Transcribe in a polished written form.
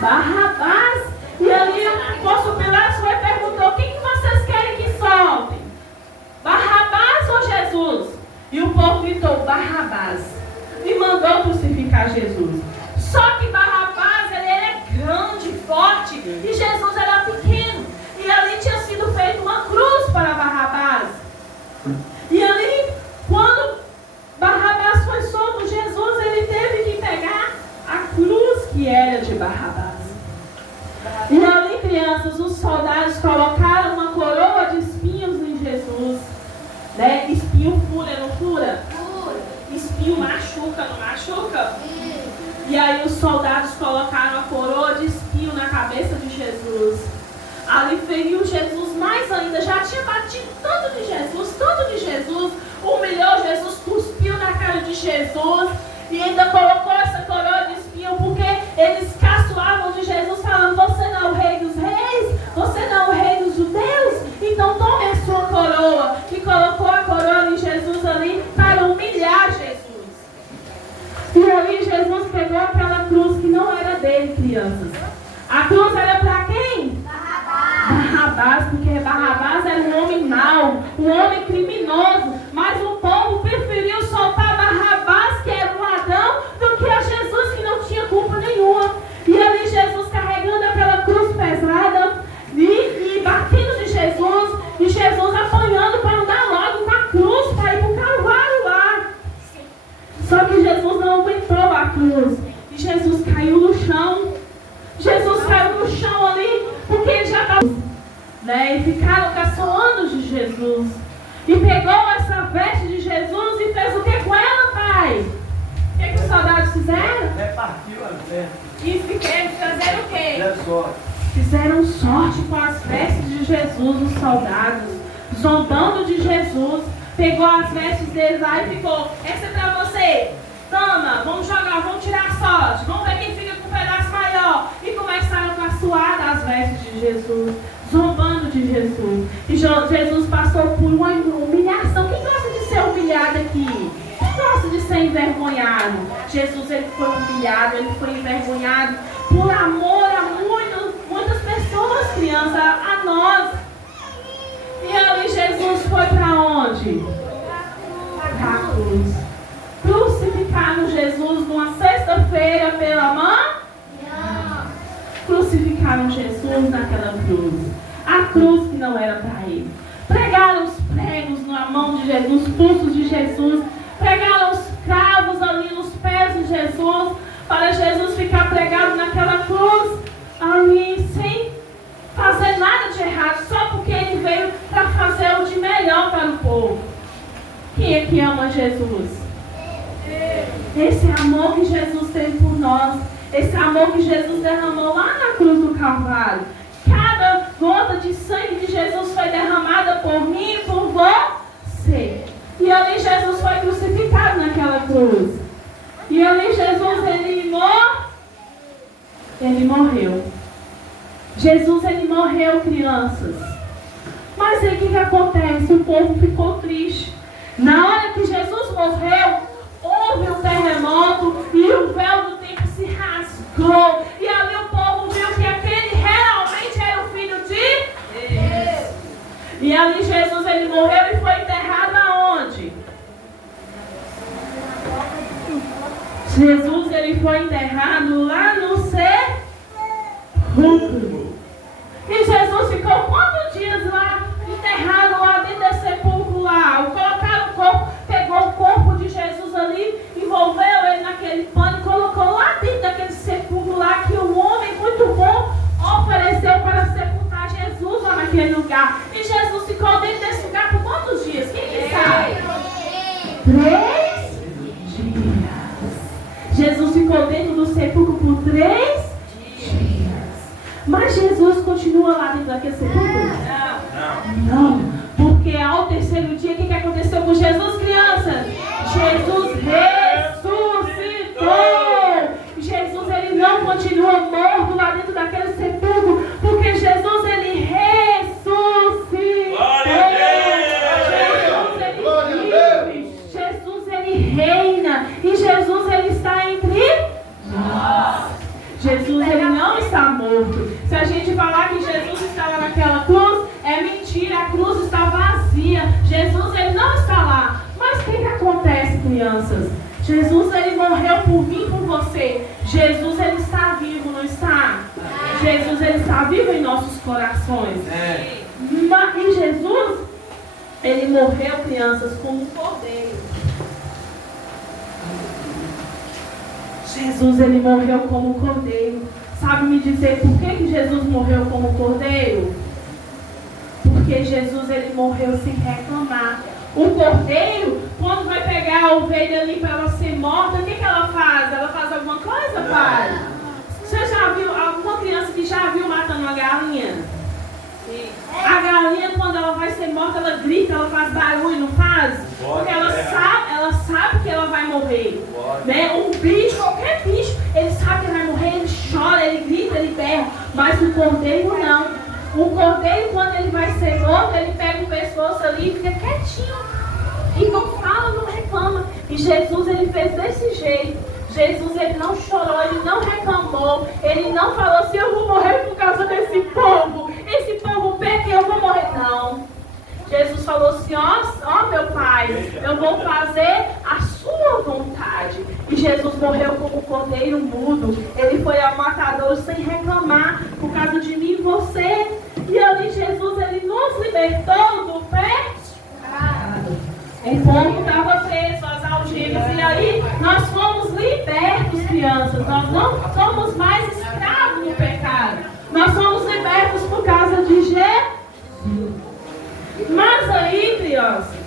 Barrabás. E ali o apóstolo Pilatos foi e perguntou: quem que vocês querem que soltem? Barrabás ou Jesus? E o povo gritou: Barrabás. E mandou crucificar Jesus. Só que Barrabás, ele era grande, forte, e Jesus era pequeno. E ali tinha sido feita uma cruz para Barrabás. E ali, quando Barrabás foi solto, Jesus, ele teve que pegar a cruz que era de Barrabás. E ali, crianças, os soldados colocaram uma coroa de espinhos em Jesus. Né? Espinho fura, não fura? Espinho machuca, não machuca? E aí os soldados colocaram a coroa de espinho na cabeça de Jesus. Ali feriu Jesus mais ainda. Já tinha batido tanto de Jesus, humilhou Jesus, cuspiu na cara de Jesus e ainda colocou essa coroa de espinho, porque eles caçoavam de Jesus, falando: você não é o rei dos reis, você não é o rei dos judeus, então tome a sua coroa. E colocou a coroa em Jesus ali para humilhar Jesus. E aí Jesus pegou aquela cruz que não era dele, crianças. A cruz era para quem? Barrabás, porque Barrabás era um homem mau, um homem criminoso, mas o povo preferiu soltar Barrabás, que era um ladrão, do que a Jesus, que não tinha culpa nenhuma. E ali Jesus carregando aquela cruz pesada e batendo de Jesus, e Jesus apanhando para andar logo com a cruz para ir para o Calvário lá. Só que Jesus não aguentou a cruz, e Jesus caiu no chão. Jesus caiu no chão ali, porque ele já estava, né? E ficaram caçoando de Jesus. E pegou essa veste de Jesus e fez o que com ela, pai? O que os soldados fizeram? Repartiu as vestes. E fizeram o quê? Fizeram sorte. Fizeram sorte com as vestes de Jesus, os soldados, zombando de Jesus. Pegou as vestes deles lá e ficou: essa é pra você. Toma, vamos jogar, vamos tirar a sorte. Vamos ver quem fica com um pedaço maior. E começaram a caçoar das vestes de Jesus, zombando de Jesus. E Jesus passou por uma humilhação. Quem gosta de ser humilhado aqui? Quem gosta de ser envergonhado? Jesus, ele foi humilhado, ele foi envergonhado por amor a muitas pessoas, crianças, a nós. E ali Jesus foi para onde? Para a cruz. Crucificaram Jesus numa sexta-feira pela manhã. Crucificaram Jesus naquela cruz. A cruz que não era para ele. Pregaram os pregos na mão de Jesus, nos pulsos de Jesus. Pregaram os cravos ali nos pés de Jesus, para Jesus ficar pregado naquela cruz, ali sem fazer nada de errado, só porque ele veio para fazer o de melhor para o povo. Quem é que ama Jesus? Esse amor que Jesus teve por nós, esse amor que Jesus derramou lá na cruz do Calvário. Cada gota de sangue de Jesus foi derramada por mim e por você. E ali Jesus foi crucificado naquela cruz. E ali Jesus, ele morreu. Jesus, ele morreu, crianças. Mas aí o que acontece? O povo ficou triste. Na hora que Jesus morreu, houve um terremoto e o véu do templo se rasgou. E ali o povo viu que aquele realmente era o Filho de Deus. E ali Jesus, ele morreu e foi enterrado aonde? Jesus, ele foi enterrado lá no sepulcro. E Jesus ficou quantos dias lá, enterrado lá dentro desse sepulcro lá? Colocaram o corpo, pegou o corpo de Jesus ali, envolveu ele naquele pano e colocou lá dentro daquele sepulcro lá, que um homem muito bom ofereceu para sepultar Jesus lá naquele lugar. E Jesus ficou dentro desse lugar por quantos dias? Quem que sabe? 3 dias. Jesus ficou dentro do sepulcro por 3 dias. Mas Jesus continua lá dentro daquele sepulcro? Não. Porque ao terceiro dia, o que aconteceu com Jesus, crianças? Jesus ressuscitou. Jesus, ele não continua morto lá dentro daquele sepulcro, porque Jesus, ele ressuscitou. Jesus, ele vive. Jesus, ele reina. E Jesus, ele está entre nós. Jesus, ele não está está morto. Se a gente falar que Jesus estava naquela cruz, é mentira, a cruz está vazia. Jesus, ele não está lá. Mas o que acontece, crianças? Jesus, ele morreu por mim e por você. Jesus, ele está vivo, não está? Jesus, ele está vivo em nossos corações. E Jesus, ele morreu, crianças, como um cordeiro. Jesus, ele morreu como um cordeiro. Sabe me dizer por que Jesus morreu como um cordeiro? Porque Jesus, ele morreu sem reclamar. O cordeiro, quando vai pegar a ovelha ali para ela ser morta, o que ela faz? Ela faz alguma coisa, pai? Você já viu, alguma criança que já viu matando uma galinha? Sim. A galinha, quando ela vai ser morta, ela grita, ela faz barulho, não faz? Porque ela sabe que ela vai morrer. Né? Um bicho, qualquer bicho, ele sabe que vai morrer, ele chora, ele grita, ele berra. Mas o cordeiro não. O cordeiro, quando ele vai ser morto, ele pega o pescoço ali e fica quietinho. E não fala, não reclama. E Jesus, ele fez desse jeito. Jesus, ele não chorou, ele não reclamou. Ele não falou assim, eu vou morrer por causa desse povo. Esse povo peca, eu vou morrer. Não. Jesus falou assim, ó meu Pai, eu vou fazer a sua vontade. E Jesus morreu como um cordeiro mudo. Ele foi ao matador sem reclamar por causa de mim e você. E ali Jesus, ele nos libertou do pecado. O povo estava preso às algemas. E aí nós fomos libertos, crianças. Nós não somos mais escravos do pecado. Nós somos libertos por causa de Jesus. Mas aí, crianças,